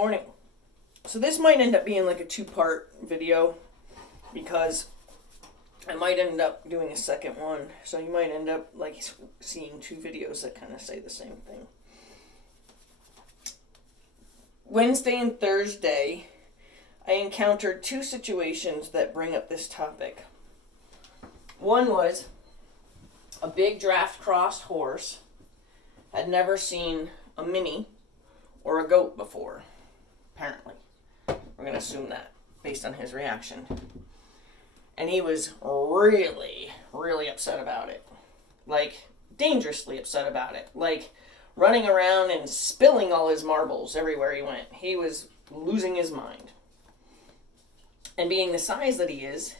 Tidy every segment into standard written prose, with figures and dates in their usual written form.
morning. So this might end up being like a two-part video because I might end up doing a second one. So you might end up like seeing two videos that kind of say the same thing. Wednesday and Thursday, I encountered two situations that bring up this topic. One was a big draft crossed horse had never seen a mini or a goat before, apparently. We're going to assume that based on his reaction. And he was really, really upset about it. Like, dangerously upset about it. Like, running around and spilling all his marbles everywhere he went. He was losing his mind. And being the size that he is,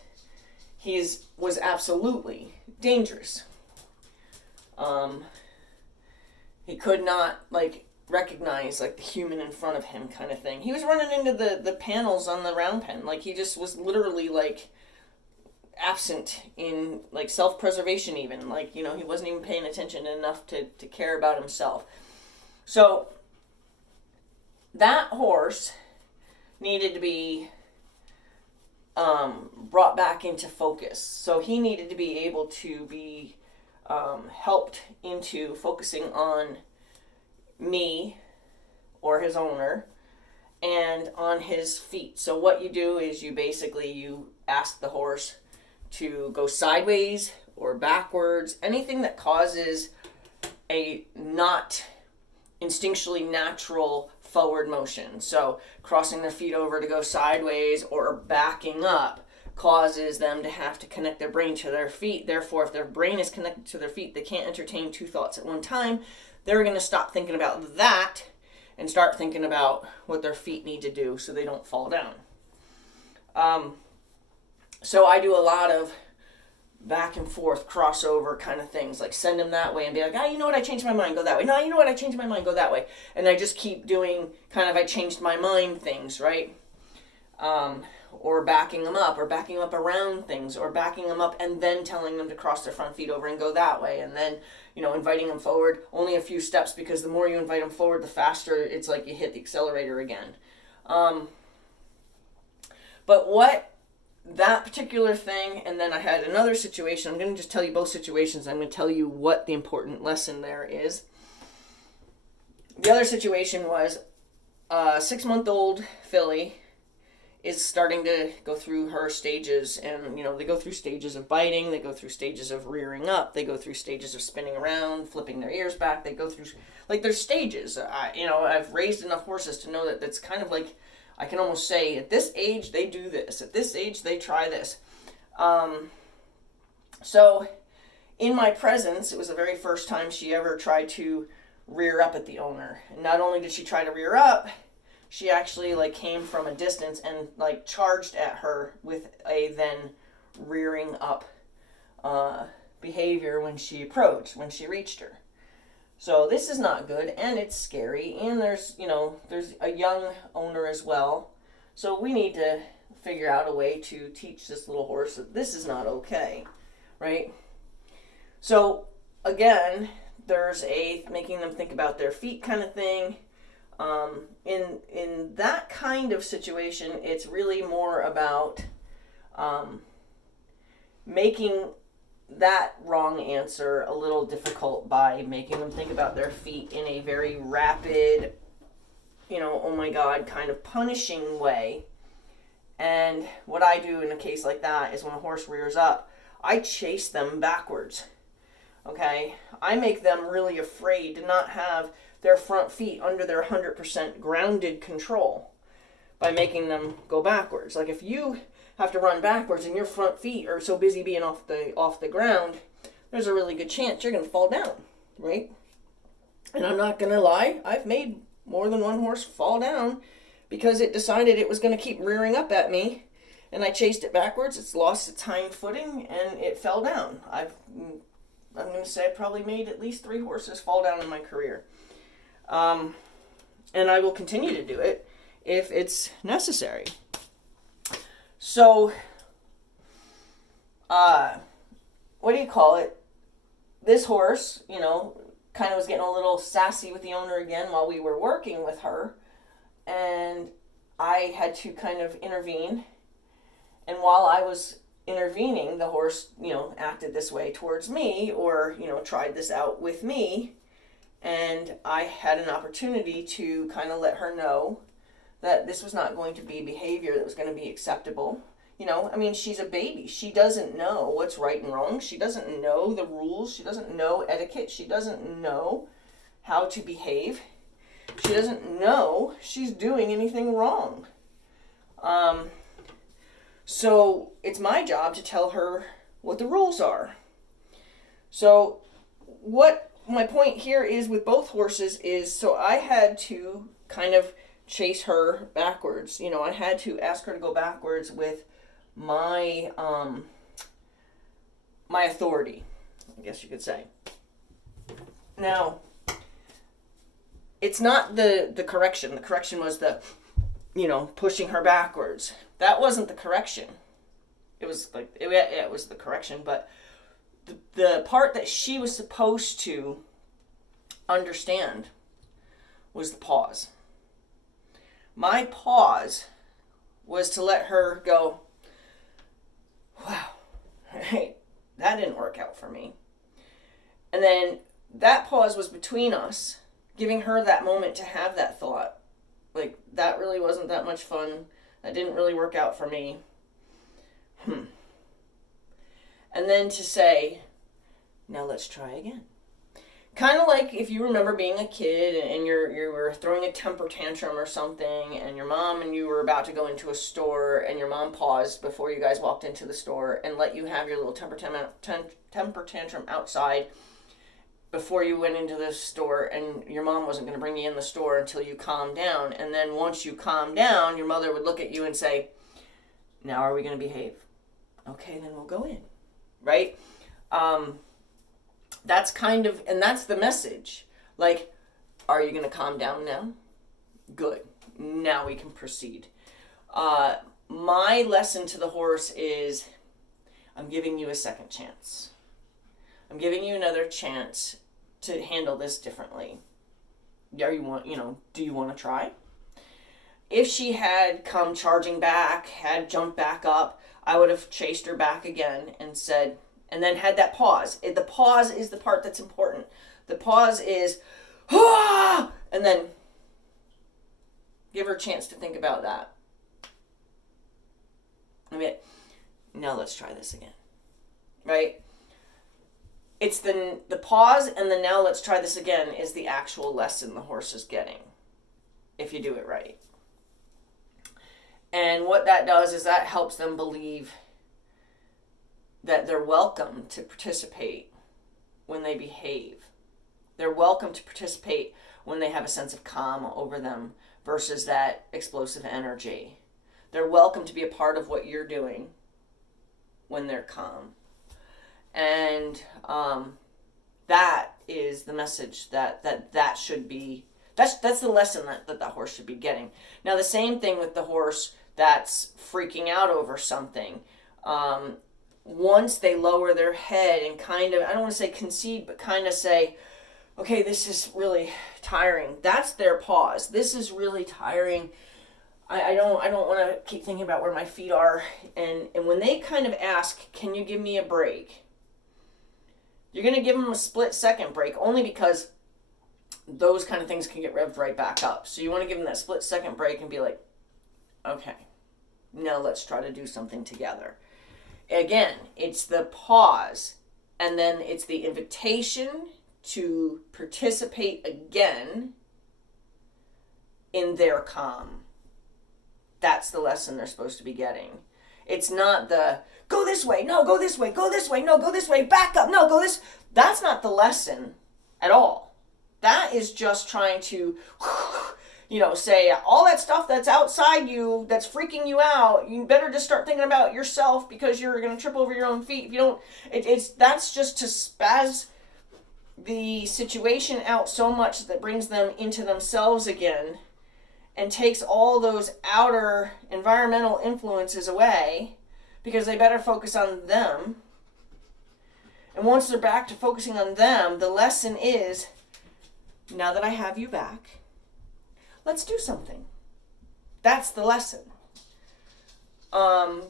was absolutely dangerous. He could not, recognize, the human in front of him kind of thing. He was running into the panels on the round pen. He just was literally, absent in, self-preservation even. He wasn't even paying attention enough to care about himself. So, that horse needed to be brought back into focus. So he needed to be able to be helped into focusing on me or his owner and on his feet. So what you do is you ask the horse to go sideways or backwards, anything that causes a not instinctually natural forward motion. So crossing their feet over to go sideways or backing up causes them to have to connect their brain to their feet. Therefore, if their brain is connected to their feet, they can't entertain two thoughts at one time. They're going to stop thinking about that and start thinking about what their feet need to do so they don't fall down. So I do a lot of back and forth crossover kind of things, like send them that way and be like, you know what, I changed my mind, go that way. No, you know what, I changed my mind, go that way. And I just keep doing I changed my mind things, right? Or backing them up around things, or backing them up and then telling them to cross their front feet over and go that way. And then, inviting them forward only a few steps, because the more you invite them forward, the faster it's like you hit the accelerator again. But what that particular thing, and then I had another situation. I'm going to just tell you both situations. I'm going to tell you what the important lesson there is. The other situation was a 6-month-old filly is starting to go through her stages, and they go through stages of biting, they go through stages of rearing up, they go through stages of spinning around, flipping their ears back, they go through there's stages. I've raised enough horses to know that that's kind of I can almost say, at this age, they do this. At this age, they try this. So, in my presence, it was the very first time she ever tried to rear up at the owner. And not only did she try to rear up, she actually, came from a distance and, charged at her with a then rearing up behavior when she reached her. So this is not good, and it's scary, and there's a young owner as well. So we need to figure out a way to teach this little horse that this is not okay, right? So again, there's a making them think about their feet kind of thing. In that kind of situation, it's really more about making that wrong answer a little difficult by making them think about their feet in a very rapid, oh my God, kind of punishing way. And what I do in a case like that is when a horse rears up, I chase them backwards. Okay? I make them really afraid to not have their front feet under their 100% grounded control by making them go backwards. If you have to run backwards and your front feet are so busy being off the ground, there's a really good chance you're going to fall down, right? And I'm not going to lie, I've made more than one horse fall down because it decided it was going to keep rearing up at me, and I chased it backwards. It's lost its hind footing and it fell down. I'm going to say I probably made at least 3 horses fall down in my career. And I will continue to do it if it's necessary. So, this horse, kind of was getting a little sassy with the owner again while we were working with her. and I had to kind of intervene. And while I was intervening, the horse, acted this way towards me, or, tried this out with me. And I had an opportunity to kind of let her know that this was not going to be behavior that was going to be acceptable. She's a baby. She doesn't know what's right and wrong. She doesn't know the rules. She doesn't know etiquette. She doesn't know how to behave. She doesn't know she's doing anything wrong. So it's my job to tell her what the rules are. So what my point here is with both horses is, so I had to kind of chase her backwards. I had to ask her to go backwards with my my authority, I guess you could say. Now, it's not the correction. The correction was the, pushing her backwards. That wasn't the correction. It was like, it was the correction, but the part that she was supposed to understand was the pause. My pause was to let her go, wow, hey, that didn't work out for me. And then that pause was between us, giving her that moment to have that thought. Like, that really wasn't that much fun. That didn't really work out for me. And then to say, now let's try again. Kind of like if you remember being a kid and you were throwing a temper tantrum or something, and your mom and you were about to go into a store, and your mom paused before you guys walked into the store and let you have your little temper tantrum outside before you went into the store, and your mom wasn't going to bring you in the store until you calmed down. And then once you calmed down, your mother would look at you and say, now are we going to behave? Okay, then we'll go in. Right? That's kind of, and that's the message. Like, are you going to calm down now? Good. Now we can proceed. My lesson to the horse is, I'm giving you a second chance. I'm giving you another chance to handle this differently. Do you want to try? If she had come charging back, had jumped back up, I would have chased her back again and said, and then had that pause. The pause is the part that's important. The pause is, ah! And then give her a chance to think about that. Now let's try this again. Right? It's the pause and the now let's try this again is the actual lesson the horse is getting, if you do it right. And what that does is that helps them believe that they're welcome to participate when they behave. They're welcome to participate when they have a sense of calm over them versus that explosive energy. They're welcome to be a part of what you're doing when they're calm. And that is the message that should be, that's the lesson that the horse should be getting. Now the same thing with the horse that's freaking out over something. Once they lower their head and kind of, I don't want to say concede, but kind of say, okay, this is really tiring. That's their pause. This is really tiring. I don't want to keep thinking about where my feet are. And when they kind of ask, can you give me a break? You're going to give them a split second break only because those kind of things can get revved right back up. So you want to give them that split second break and be like, okay, now let's try to do something together. Again, it's the pause, and then it's the invitation to participate again in their calm. That's the lesson they're supposed to be getting. It's not the, go this way, no, go this way, go this way, no, go this way, back up, no, go this. That's not the lesson at all. That is just trying to, say all that stuff that's outside you, that's freaking you out, you better just start thinking about yourself because you're going to trip over your own feet. If you don't, that's just to spaz the situation out so much that brings them into themselves again and takes all those outer environmental influences away because they better focus on them. And once they're back to focusing on them, the lesson is, now that I have you back, let's do something. That's the lesson.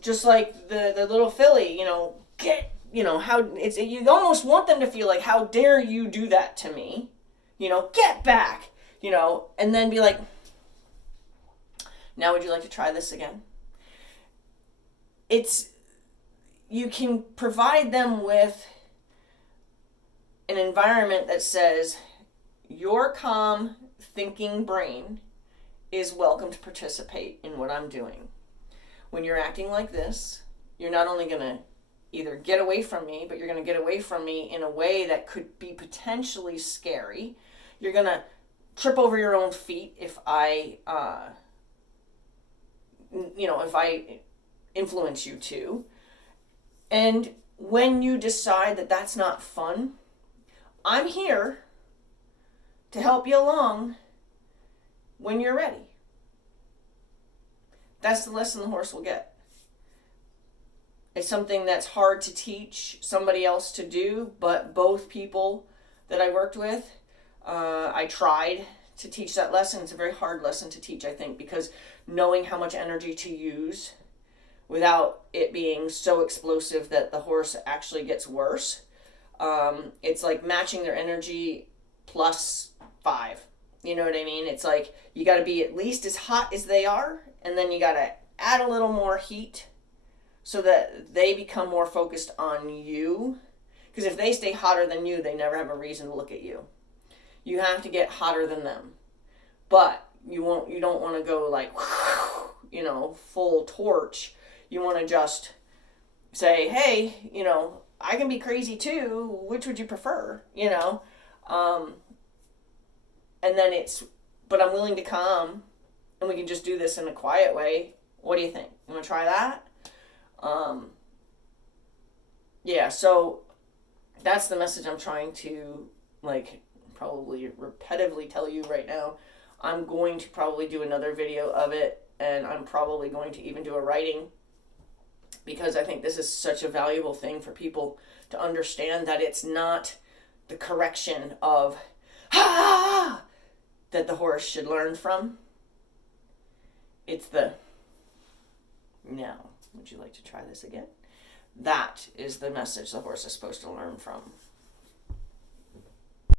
Just like the little filly, you almost want them to feel like, how dare you do that to me? Get back, and then be like, now would you like to try this again? You can provide them with an environment that says, your calm thinking brain is welcome to participate in what I'm doing. When you're acting like this, you're not only going to either get away from me, but you're going to get away from me in a way that could be potentially scary. You're going to trip over your own feet if I influence you to. And when you decide that that's not fun, I'm here to help you along when you're ready. That's the lesson the horse will get. It's something that's hard to teach somebody else to do, but both people that I worked with, I tried to teach that lesson. It's a very hard lesson to teach, I think, because knowing how much energy to use without it being so explosive that the horse actually gets worse. It's like matching their energy plus 5. You know what I mean? It's like you got to be at least as hot as they are, and then you got to add a little more heat so that they become more focused on you. Because if they stay hotter than you, they never have a reason to look at you. You have to get hotter than them. But you don't want to go like, full torch. You want to just say, hey, I can be crazy too. Which would you prefer? And then but I'm willing to calm, and we can just do this in a quiet way. What do you think? You want to try that? So that's the message I'm trying to, probably repetitively tell you right now. I'm going to probably do another video of it, and I'm probably going to even do a writing, because I think this is such a valuable thing for people to understand, that it's not the correction of, that the horse should learn from. It's the, now, would you like to try this again? That is the message the horse is supposed to learn from.